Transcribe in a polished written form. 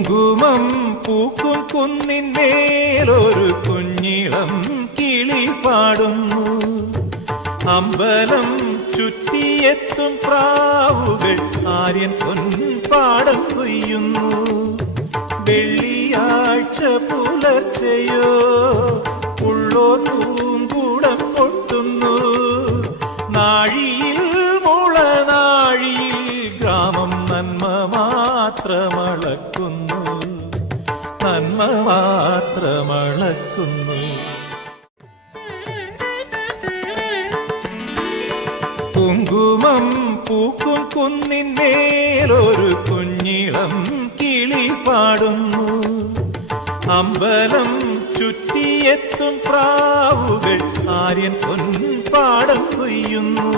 കുങ്കുമം പൂക്കും കുന്നിന്മേലൊരു കുഞ്ഞിളം കിളി പാടുന്നു. അമ്പലം ചുറ്റിയെത്തും പ്രാവുകൾ ആര്യൻ പൊൻപാടം കൊയ്യുന്നു. വെള്ളിയാഴ്ച പുലർച്ചയോ ഉള്ളോ പൂങ്കൂടം പൊട്ടുന്നു. നാഴിയിൽ മുളനാഴിയിൽ ഗ്രാമം നന്മ മാത്രമളക്കുന്നു, നന്മ മാത്രമളക്കുന്നു. കുങ്കുമം പൂക്കും കുന്നിന്മേലൊരു കുഞ്ഞിളം കിളി പാടുന്നു. അമ്പലം ചുറ്റിയെത്തും പ്രാവുകൾ ആര്യൻ പൊൻപാടം കൊയ്യുന്നു.